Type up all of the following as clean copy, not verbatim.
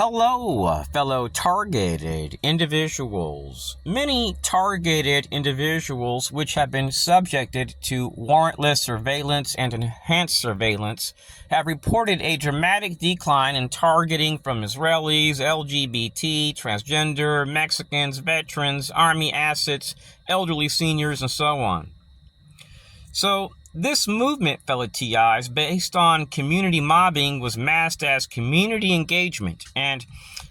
Hello, fellow targeted individuals. Many targeted individuals which have been subjected to warrantless surveillance and enhanced surveillance have reported a dramatic decline in targeting from Israelis, LGBT, transgender, Mexicans, veterans, army assets, elderly seniors, and so on. So this movement, fellow TIs, based on community mobbing, was masked as community engagement and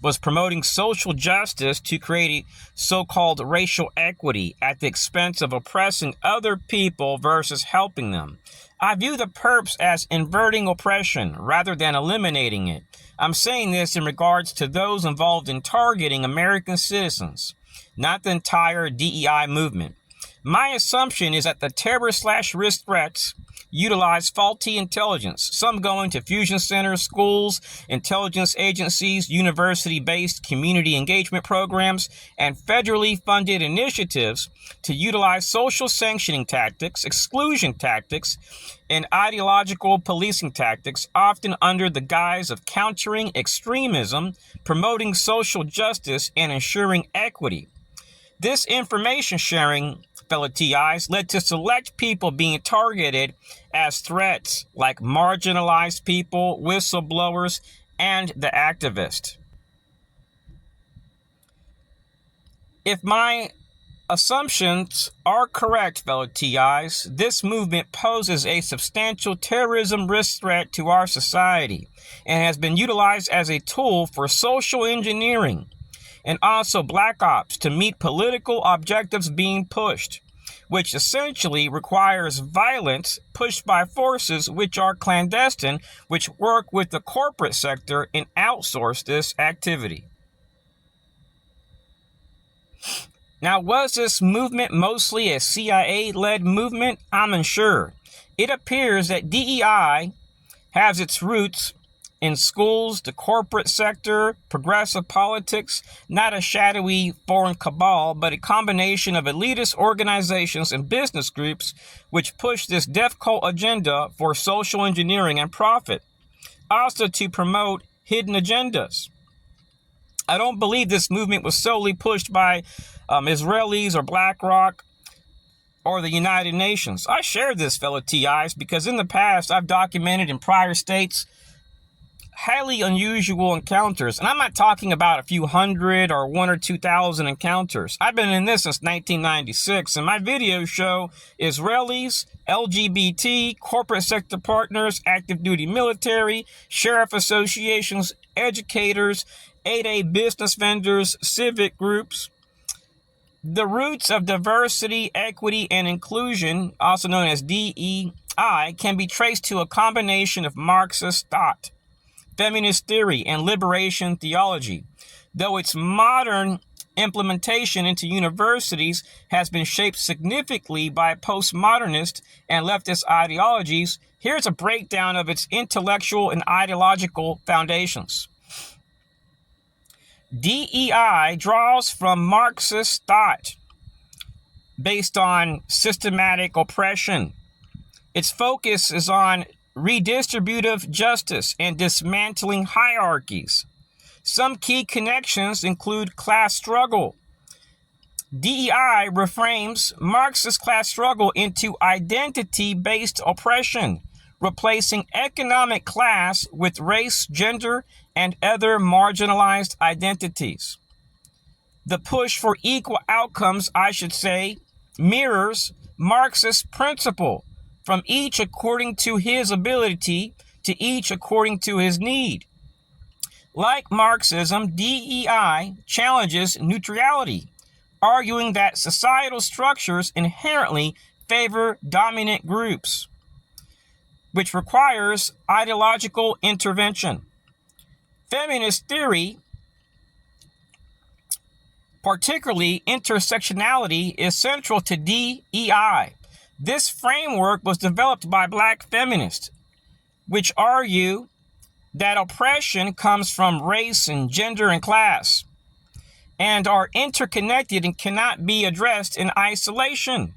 was promoting social justice to create a so-called racial equity at the expense of oppressing other people versus helping them. I view the perps as inverting oppression rather than eliminating it. I'm saying this in regards to those involved in targeting American citizens, not the entire DEI movement. My assumption is that the terror/risk threats utilize faulty intelligence, some going to fusion centers, schools, intelligence agencies, university-based community engagement programs, and federally funded initiatives to utilize social sanctioning tactics, exclusion tactics, and ideological policing tactics, often under the guise of countering extremism, promoting social justice, and ensuring equity. This information sharing, fellow TIs, led to select people being targeted as threats, like marginalized people, whistleblowers, and the activist. If my assumptions are correct, fellow TIs, this movement poses a substantial terrorism risk threat to our society and has been utilized as a tool for social engineering and also black ops to meet political objectives being pushed, which essentially requires violence pushed by forces which are clandestine, which work with the corporate sector and outsource this activity. Now, was this movement mostly a CIA-led movement? I'm unsure. It appears that DEI has its roots in schools, the corporate sector, progressive politics, not a shadowy foreign cabal, but a combination of elitist organizations and business groups which push this death cult agenda for social engineering and profit, also to promote hidden agendas. I don't believe this movement was solely pushed by Israelis or BlackRock or the United Nations. I share this, fellow TIs, because in the past I've documented in prior states highly unusual encounters, and I'm not talking about a few hundred or 1,000 or 2,000 encounters. I've been in this since 1996, and my videos show Israelis, LGBT, corporate sector partners, active duty military, sheriff associations, educators, 8A business vendors, civic groups. The roots of diversity, equity, and inclusion, also known as DEI, can be traced to a combination of Marxist thought, feminist theory, and liberation theology, though its modern implementation into universities has been shaped significantly by postmodernist and leftist ideologies. Here's a breakdown of its intellectual and ideological foundations. DEI draws from Marxist thought based on systematic oppression. Its focus is on redistributive justice and dismantling hierarchies. Some key connections include class struggle. DEI reframes Marxist class struggle into identity-based oppression, replacing economic class with race, gender, and other marginalized identities. The push for equal outcomes, mirrors Marxist principle, from each according to his ability to each according to his need. Like Marxism, DEI challenges neutrality, arguing that societal structures inherently favor dominant groups, which requires ideological intervention. Feminist theory, particularly intersectionality, is central to DEI. This framework was developed by Black feminists, which argue that oppression comes from race and gender and class, and are interconnected and cannot be addressed in isolation.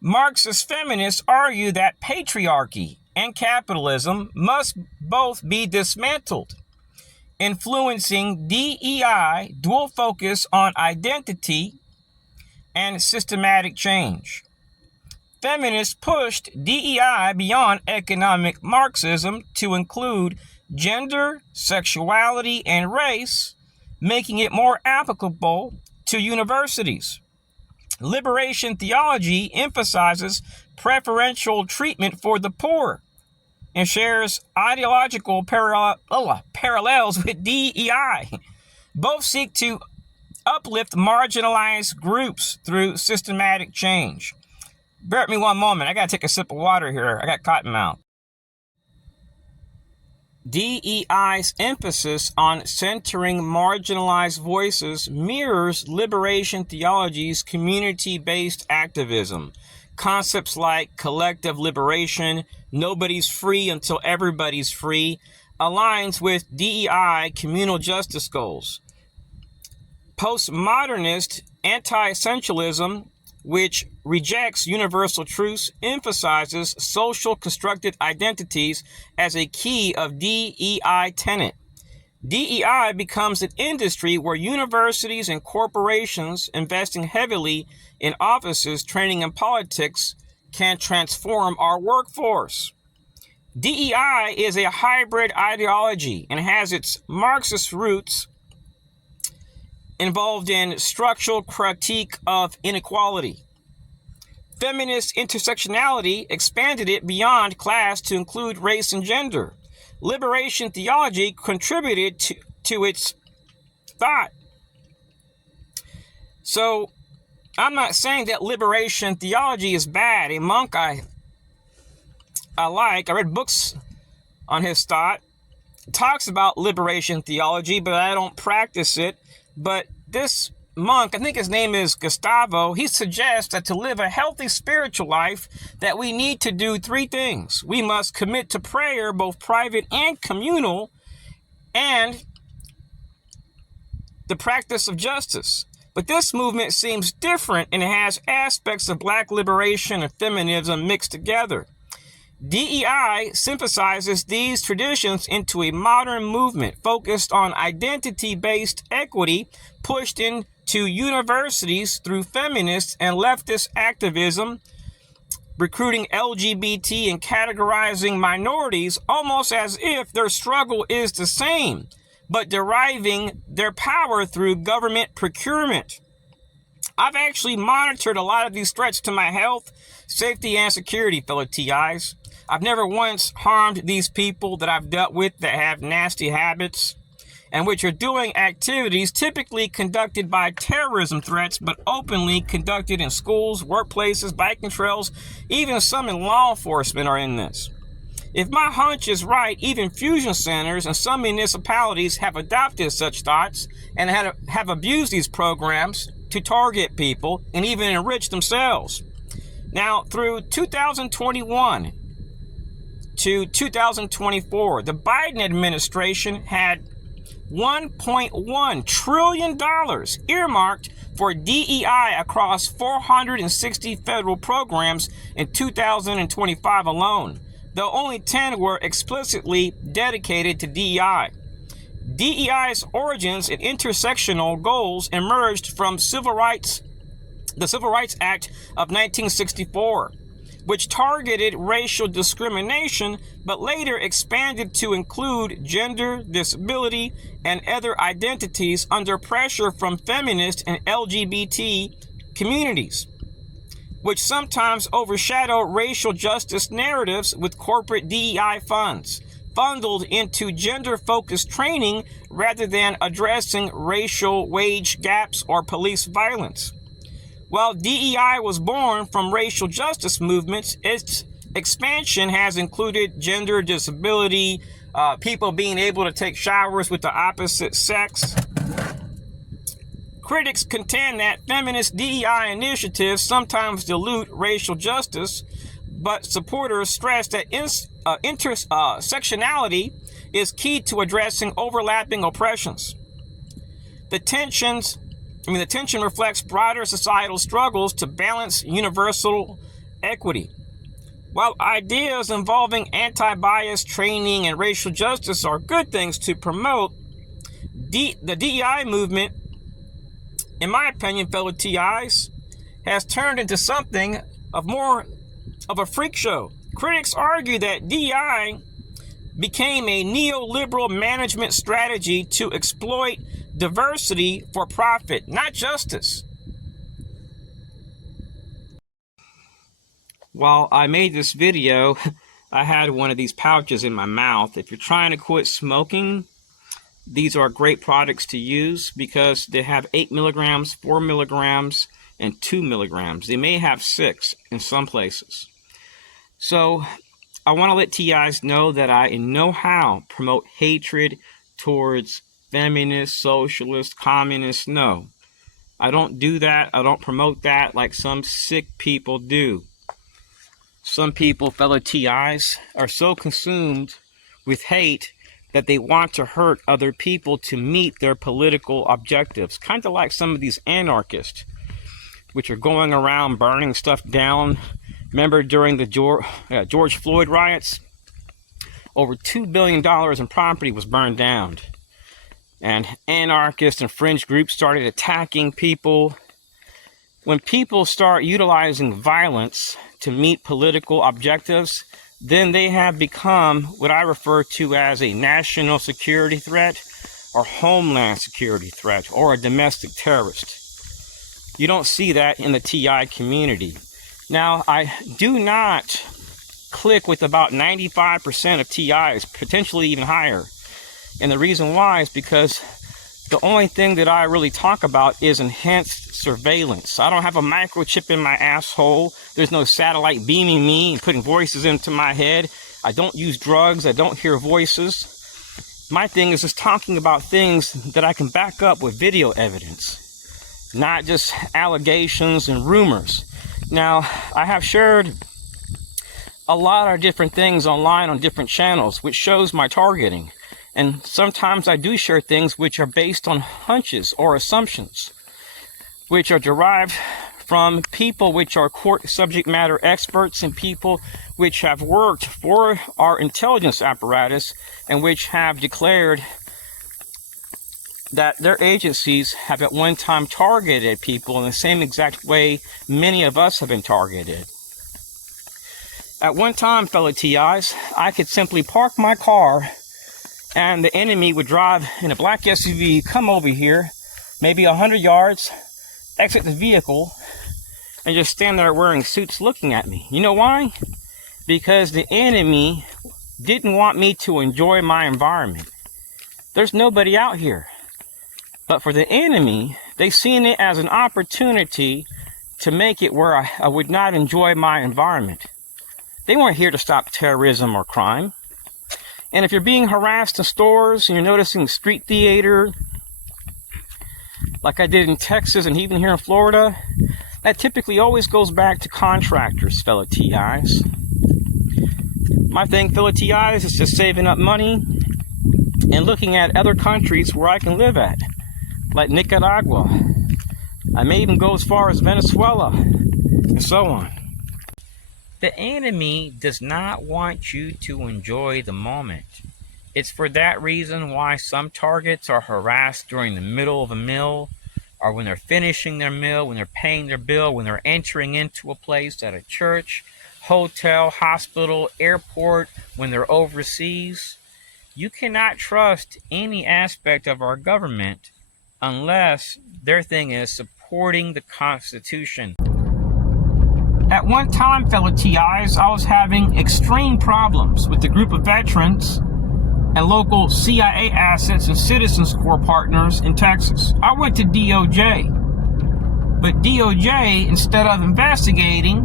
Marxist feminists argue that patriarchy and capitalism must both be dismantled. influencing DEI dual focus on identity and systematic change. Feminists pushed DEI beyond economic Marxism to include gender, sexuality, and race, making it more applicable to universities. Liberation theology emphasizes preferential treatment for the poor and shares ideological parallels with DEI. Both seek to uplift marginalized groups through systematic change. Bear with me one moment. I gotta take a sip of water here. I got cotton mouth. DEI's emphasis on centering marginalized voices mirrors liberation theology's community-based activism. Concepts like collective liberation, nobody's free until everybody's free, aligns with DEI communal justice goals. Postmodernist anti-essentialism, which rejects universal truths, emphasizes social constructed identities as a key of DEI tenet. DEI becomes an industry where universities and corporations investing heavily in offices, training, and politics can transform our workforce. DEI is a hybrid ideology and has its Marxist roots involved in structural critique of inequality. Feminist intersectionality expanded it beyond class to include race and gender. Liberation theology contributed to its thought. So, I'm not saying that liberation theology is bad. A monk I read books on his thought, talks about liberation theology, but I don't practice it. But this monk, I think his name is Gustavo, he suggests that to live a healthy spiritual life, that we need to do three things. We must commit to prayer, both private and communal, and the practice of justice. But this movement seems different and it has aspects of Black liberation and feminism mixed together. DEI synthesizes these traditions into a modern movement focused on identity-based equity pushed into universities through feminist and leftist activism, recruiting LGBT and categorizing minorities almost as if their struggle is the same, but deriving their power through government procurement. I've actually monitored a lot of these threats to my health, safety, and security, fellow TIs. I've never once harmed these people that I've dealt with that have nasty habits and which are doing activities typically conducted by terrorism threats, but openly conducted in schools, workplaces, biking trails, even some in law enforcement are in this. If my hunch is right, even fusion centers and some municipalities have adopted such thoughts and have abused these programs to target people and even enrich themselves. Now, through 2021 to 2024, the Biden administration had $1.1 trillion earmarked for DEI across 460 federal programs in 2025 alone, though only 10 were explicitly dedicated to DEI. DEI's origins and intersectional goals emerged from the Civil Rights Act of 1964, which targeted racial discrimination, but later expanded to include gender, disability, and other identities under pressure from feminist and LGBT communities, which sometimes overshadow racial justice narratives with corporate DEI funds, bundled into gender-focused training rather than addressing racial wage gaps or police violence. While DEI was born from racial justice movements, its expansion has included gender, disability, people being able to take showers with the opposite sex. Critics contend that feminist DEI initiatives sometimes dilute racial justice, but supporters stress that intersectionality is key to addressing overlapping oppressions. The tension reflects broader societal struggles to balance universal equity. While ideas involving anti-bias training and racial justice are good things to promote, The DEI movement, in my opinion, fellow TIs, has turned into something of more of a freak show. Critics argue that DEI became a neoliberal management strategy to exploit diversity for profit, not justice. While I made this video, I had one of these pouches in my mouth. If you're trying to quit smoking, these are great products to use because they have 8 milligrams, 4 milligrams, and 2 milligrams. They may have 6 in some places. So I want to let TIs know that I in no how promote hatred towards feminists, socialists, communists. No, I don't do that. I don't promote that like some sick people do. Some people, fellow TIs, are so consumed with hate that they want to hurt other people to meet their political objectives. Kind of like some of these anarchists, which are going around burning stuff down. Remember during the George Floyd riots, over $2 billion in property was burned down. And anarchists and fringe groups started attacking people. When people start utilizing violence to meet political objectives, then they have become what I refer to as a national security threat or homeland security threat or a domestic terrorist. You don't see that in the TI community. Now, I do not click with about 95% of TIs, potentially even higher. And the reason why is because the only thing that I really talk about is enhanced surveillance. I don't have a microchip in my asshole. There's no satellite beaming me and putting voices into my head. I don't use drugs. I don't hear voices. My thing is just talking about things that I can back up with video evidence, not just allegations and rumors. Now, I have shared a lot of different things online on different channels, which shows my targeting. And sometimes I do share things which are based on hunches or assumptions, which are derived from people which are court subject matter experts and people which have worked for our intelligence apparatus and which have declared that their agencies have at one time targeted people in the same exact way many of us have been targeted. At one time, fellow TIs, I could simply park my car and the enemy would drive in a black SUV, come over here, maybe 100 yards, exit the vehicle, and just stand there wearing suits looking at me. You know why? Because the enemy didn't want me to enjoy my environment. There's nobody out here. But for the enemy, they seen it as an opportunity to make it where I would not enjoy my environment. They weren't here to stop terrorism or crime. And if you're being harassed in stores and you're noticing street theater, like I did in Texas and even here in Florida, that typically always goes back to contractors, fellow TIs. My thing, fellow TIs, is just saving up money and looking at other countries where I can live at, like Nicaragua. I may even go as far as Venezuela, and so on. The enemy does not want you to enjoy the moment. It's for that reason why some targets are harassed during the middle of a meal, or when they're finishing their meal, when they're paying their bill, when they're entering into a place at a church, hotel, hospital, airport, when they're overseas. You cannot trust any aspect of our government unless their thing is supporting the Constitution. At one time, fellow TIs, I was having extreme problems with the group of veterans and local CIA assets and Citizens Corps partners in Texas. I went to DOJ, but DOJ, instead of investigating,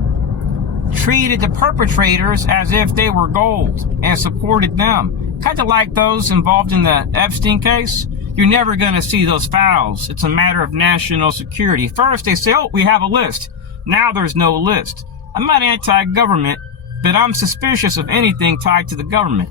treated the perpetrators as if they were gold and supported them. Kind of like those involved in the Epstein case. You're never going to see those files. It's a matter of national security. First, they say, oh, we have a list. Now there's no list. I'm not anti-government, but I'm suspicious of anything tied to the government.